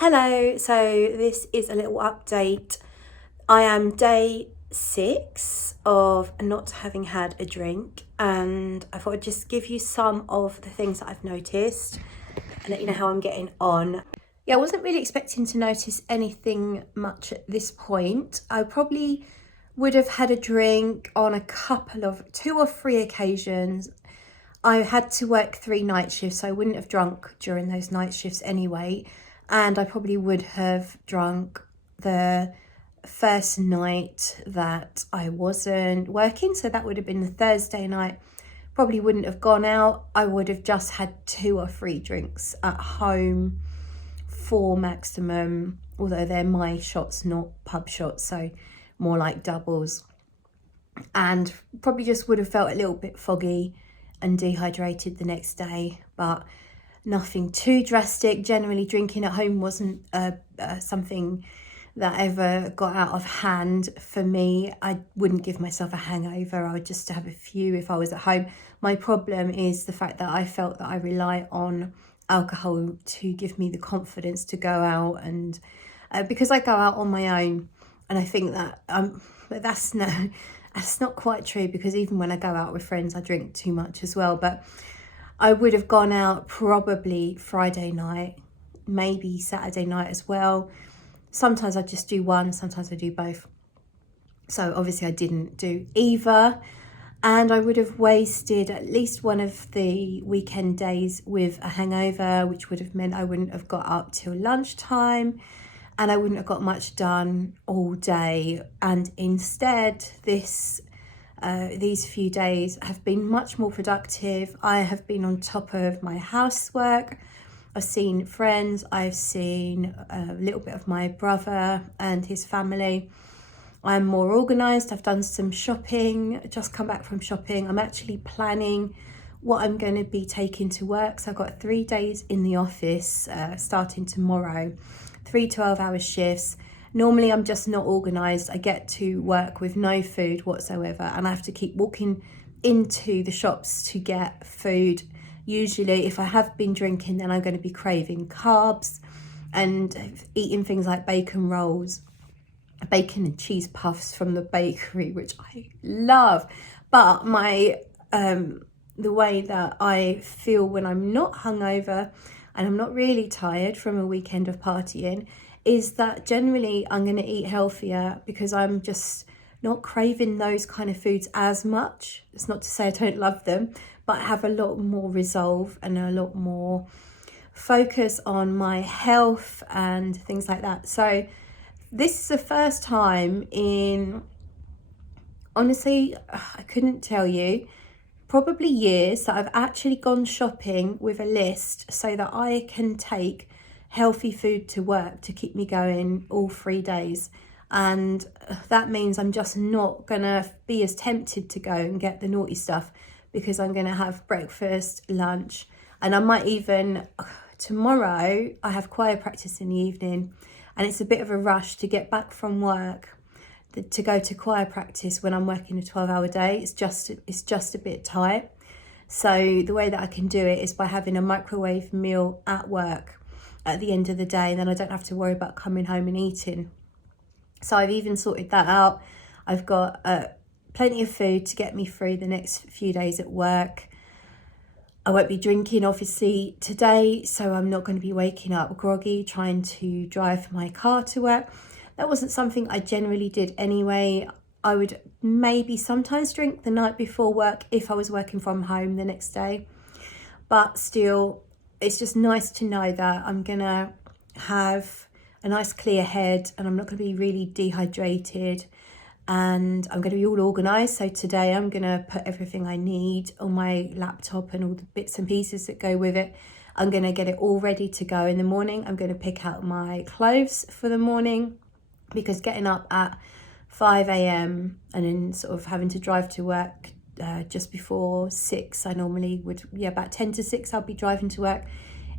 Hello, so this is a little update. I am day 6 of not having had a drink, and I thought I'd just give you some of the things that I've noticed and let you know how I'm getting on. Yeah, I wasn't really expecting to notice anything much at this point. I probably would have had a drink on a couple of 2 or 3 occasions. I had to work 3 night shifts, so I wouldn't have drunk during those night shifts anyway. And I probably would have drunk the first night that I wasn't working. So that would have been the Thursday night. Probably wouldn't have gone out. I would have just had 2 or 3 drinks at home, 4 maximum, although they're my shots, not pub shots. So more like doubles. And probably just would have felt a little bit foggy and dehydrated the next day, but nothing too drastic. Generally, drinking at home wasn't something that ever got out of hand for me. I wouldn't give myself a hangover. I would just have a few if I was at home. My problem is the fact that I felt that I rely on alcohol to give me the confidence to go out, and because I go out on my own, and I think that but that's not quite true, because even when I go out with friends, I drink too much as well. But I would have gone out probably Friday night, maybe Saturday night as well. Sometimes I just do one, sometimes I do both. So obviously I didn't do either. And I would have wasted at least one of the weekend days with a hangover, which would have meant I wouldn't have got up till lunchtime and I wouldn't have got much done all day. And instead, these few days have been much more productive. I have been on top of my housework. I've seen friends. I've seen a little bit of my brother and his family. I'm more organised. I've done some shopping, just come back from shopping. I'm actually planning what I'm going to be taking to work. So I've got 3 days in the office starting tomorrow, 3 12-hour shifts. Normally I'm just not organised. I get to work with no food whatsoever, and I have to keep walking into the shops to get food. Usually if I have been drinking, then I'm going to be craving carbs and eating things like bacon rolls, bacon and cheese puffs from the bakery, which I love. But the way that I feel when I'm not hungover and I'm not really tired from a weekend of partying is that generally I'm going to eat healthier, because I'm just not craving those kind of foods as much. It's not to say I don't love them, but I have a lot more resolve and a lot more focus on my health and things like that. So this is the first time in, honestly, I couldn't tell you, probably years, that I've actually gone shopping with a list so that I can take healthy food to work to keep me going all 3 days. And that means I'm just not gonna be as tempted to go and get the naughty stuff, because I'm gonna have breakfast, lunch, and I might even, tomorrow I have choir practice in the evening, and it's a bit of a rush to get back from work to go to choir practice when I'm working a 12-hour day. It's just a bit tight. So the way that I can do it is by having a microwave meal at work at the end of the day, and then I don't have to worry about coming home and eating. So I've even sorted that out. I've got plenty of food to get me through the next few days at work. I won't be drinking obviously today, so I'm not going to be waking up groggy trying to drive my car to work. That wasn't something I generally did anyway. I would maybe sometimes drink the night before work if I was working from home the next day. But still, it's just nice to know that I'm going to have a nice clear head and I'm not going to be really dehydrated, and I'm going to be all organised. So today I'm going to put everything I need on my laptop and all the bits and pieces that go with it. I'm going to get it all ready to go in the morning. I'm going to pick out my clothes for the morning, because getting up at 5 a.m. and then sort of having to drive to work just before 6, I normally would, about 10 to 6 I'll be driving to work.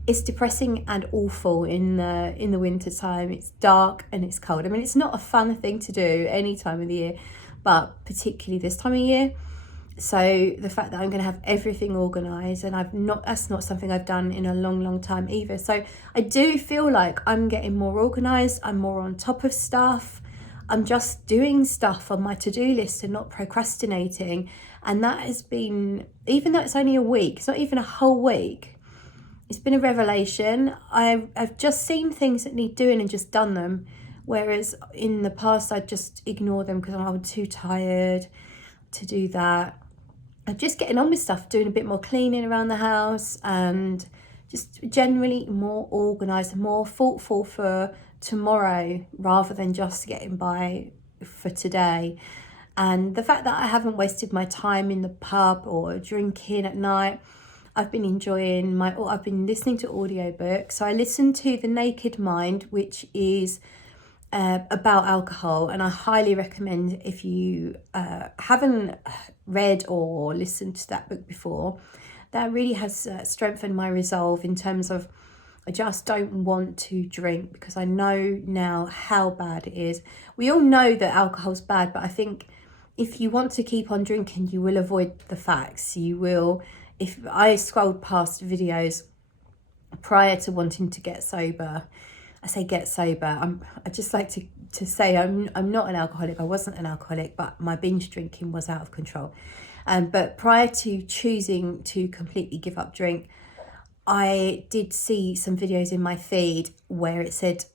It's depressing and awful in the winter time. It's dark and it's cold. I mean, it's not a fun thing to do any time of the year, but particularly this time of year. So the fact that I'm going to have everything organised, and that's not something I've done in a long time either. So I do feel like I'm getting more organised, I'm more on top of stuff. I'm just doing stuff on my to-do list and not procrastinating. And that has been, even though it's only a week, it's not even a whole week, it's been a revelation. I've just seen things that need doing and just done them. Whereas in the past, I'd just ignore them because I'm too tired to do that. I'm just getting on with stuff, doing a bit more cleaning around the house and just generally more organised, more thoughtful for tomorrow rather than just getting by for today. And the fact that I haven't wasted my time in the pub or drinking at night, I've been enjoying I've been listening to audiobooks. So I listened to The Naked Mind, which is about alcohol, and I highly recommend, if you haven't read or listened to that book before, that really has strengthened my resolve in terms of I just don't want to drink because I know now how bad it is. We all know that alcohol's bad, but I think if you want to keep on drinking, you will avoid the facts. You will, if I scrolled past videos prior to wanting to get sober, I say get sober, I just like to say I'm not an alcoholic. I wasn't an alcoholic, but my binge drinking was out of control. But prior to choosing to completely give up drink, I did see some videos in my feed where it said,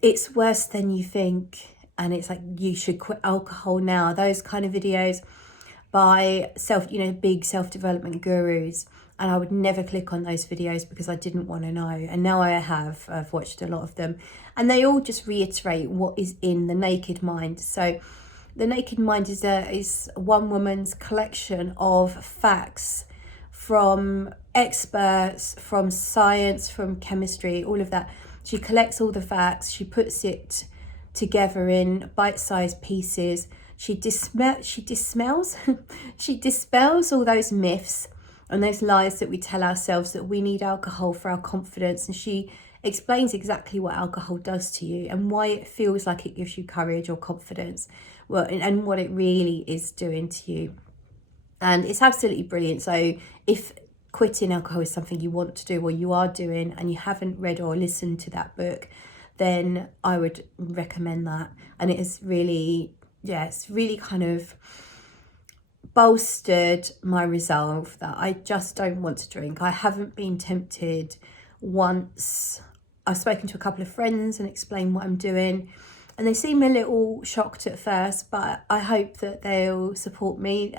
it's worse than you think, and it's like, you should quit alcohol now. Those kind of videos by big self-development gurus. And I would never click on those videos because I didn't want to know. And now I've watched a lot of them. And they all just reiterate what is in The Naked Mind. So The Naked Mind is one woman's collection of facts from experts, from science, from chemistry, all of that. She collects all the facts. She puts it together in bite-sized pieces. She dispels all those myths and those lies that we tell ourselves that we need alcohol for our confidence. And she explains exactly what alcohol does to you and why it feels like it gives you courage or confidence, and what it really is doing to you. And it's absolutely brilliant. So if quitting alcohol is something you want to do or you are doing and you haven't read or listened to that book, then I would recommend that. And it is really, it's really kind of bolstered my resolve that I just don't want to drink. I haven't been tempted once. I've spoken to a couple of friends and explained what I'm doing, and they seem a little shocked at first, but I hope that they'll support me.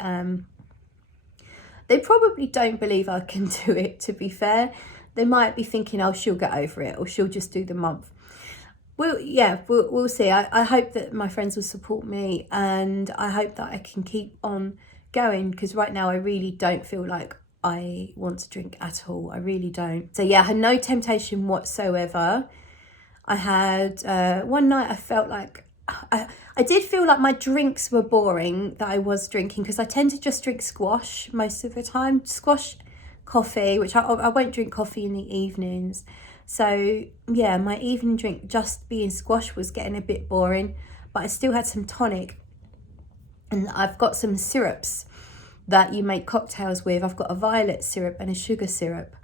They probably don't believe I can do it, to be fair. They might be thinking, oh, she'll get over it, or she'll just do the month. We'll see. I hope that my friends will support me, and I hope that I can keep on going, because right now I really don't feel like I want to drink at all. I really don't. So yeah, I had no temptation whatsoever. I had one night I felt like I did feel like my drinks were boring that I was drinking, because I tend to just drink squash most of the time. Squash, coffee, which I won't drink coffee in the evenings. So yeah, my evening drink just being squash was getting a bit boring, but I still had some tonic. And I've got some syrups that you make cocktails with. I've got a violet syrup and a sugar syrup.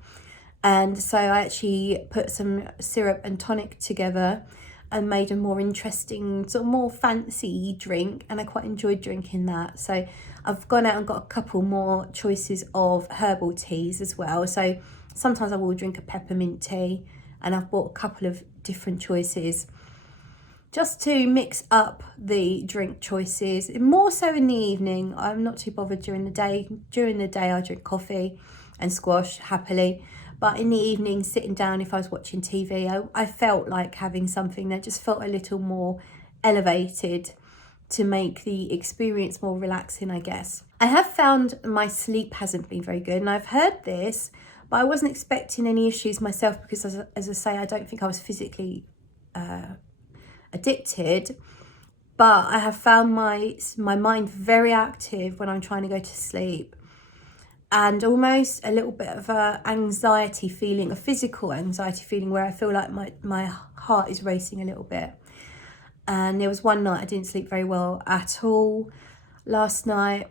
And so I actually put some syrup and tonic together and made a more interesting, sort of more fancy drink. And I quite enjoyed drinking that. So I've gone out and got a couple more choices of herbal teas as well. So sometimes I will drink a peppermint tea, and I've bought a couple of different choices just to mix up the drink choices, more so in the evening. I'm not too bothered during the day. During the day, I drink coffee and squash happily. But in the evening, sitting down, if I was watching TV, I felt like having something that just felt a little more elevated to make the experience more relaxing, I guess. I have found my sleep hasn't been very good, and I've heard this, but I wasn't expecting any issues myself because, as I say, I don't think I was physically addicted, but I have found my mind very active when I'm trying to go to sleep, and almost a little bit of a anxiety feeling, a physical anxiety feeling, where I feel like my heart is racing a little bit. And there was one night I didn't sleep very well at all. Last night,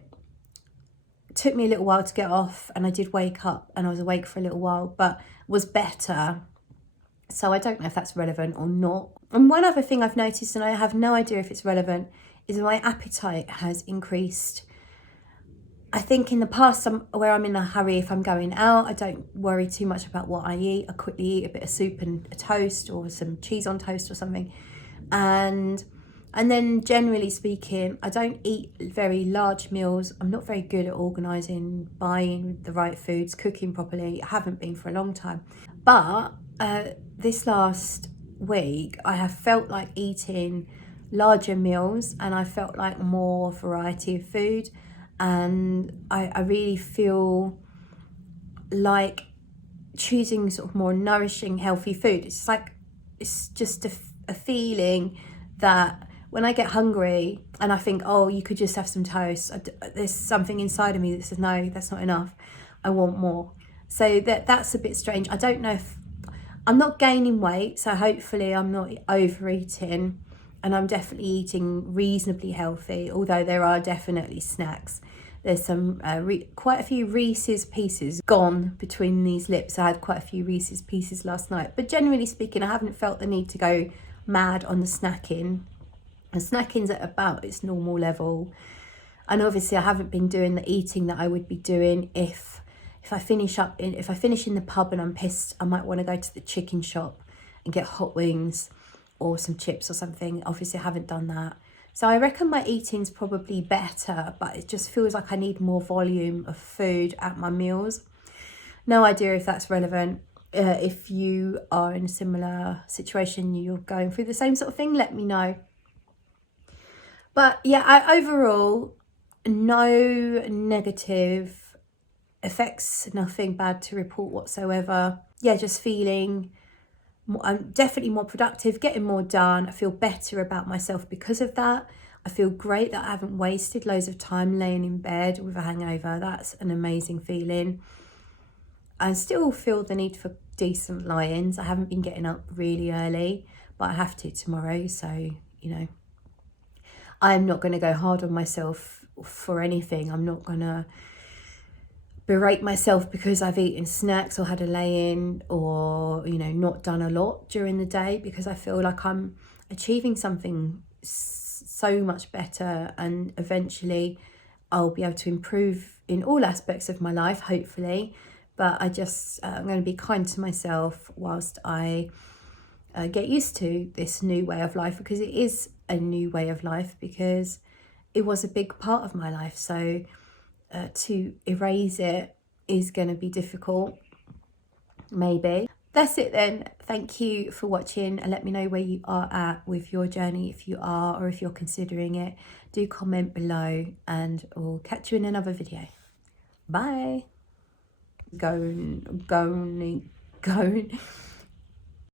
it took me a little while to get off, and I did wake up and I was awake for a little while, but was better. So I don't know if that's relevant or not. And one other thing I've noticed, and I have no idea if it's relevant, is my appetite has increased. I think in the past, where I'm in a hurry, if I'm going out, I don't worry too much about what I eat. I quickly eat a bit of soup and a toast, or some cheese on toast or something. And then generally speaking, I don't eat very large meals. I'm not very good at organising, buying the right foods, cooking properly. I haven't been for a long time. But this last week, I have felt like eating larger meals, and I felt like more variety of food. And I really feel like choosing sort of more nourishing, healthy food. It's just a feeling that when I get hungry and I think, oh, you could just have some toast, there's something inside of me that says, no, that's not enough. I want more. So that's a bit strange. I don't know if I'm not gaining weight, so hopefully I'm not overeating, and I'm definitely eating reasonably healthy, although there are definitely snacks. There's some quite a few Reese's Pieces gone between these lips. I had quite a few Reese's Pieces last night, but generally speaking, I haven't felt the need to go mad on the snacking. And snacking's at about its normal level. And obviously I haven't been doing the eating that I would be doing if I finish in the pub and I'm pissed. I might want to go to the chicken shop and get hot wings or some chips or something. Obviously I haven't done that. So I reckon my eating's probably better, but it just feels like I need more volume of food at my meals. No idea if that's relevant. If you are in a similar situation, you're going through the same sort of thing, let me know. But yeah, overall, no negative effects, nothing bad to report whatsoever. Yeah, just feeling I'm definitely more productive, getting more done. I feel better about myself because of that. I feel great that I haven't wasted loads of time laying in bed with a hangover. That's an amazing feeling. I still feel the need for decent lie-ins. I haven't been getting up really early, but I have to tomorrow. So, you know, I'm not going to go hard on myself for anything. I'm not going to berate myself because I've eaten snacks or had a lay-in, or, you know, not done a lot during the day, because I feel like I'm achieving something so much better, and eventually I'll be able to improve in all aspects of my life, hopefully. But I'm going to be kind to myself whilst I get used to this new way of life, because it is a new way of life, because it was a big part of my life. So to erase it is going to be difficult, maybe. That's it then. Thank you for watching, and let me know where you are at with your journey, if you are, or if you're considering it. Do comment below, and I'll catch you in another video. Bye. Going.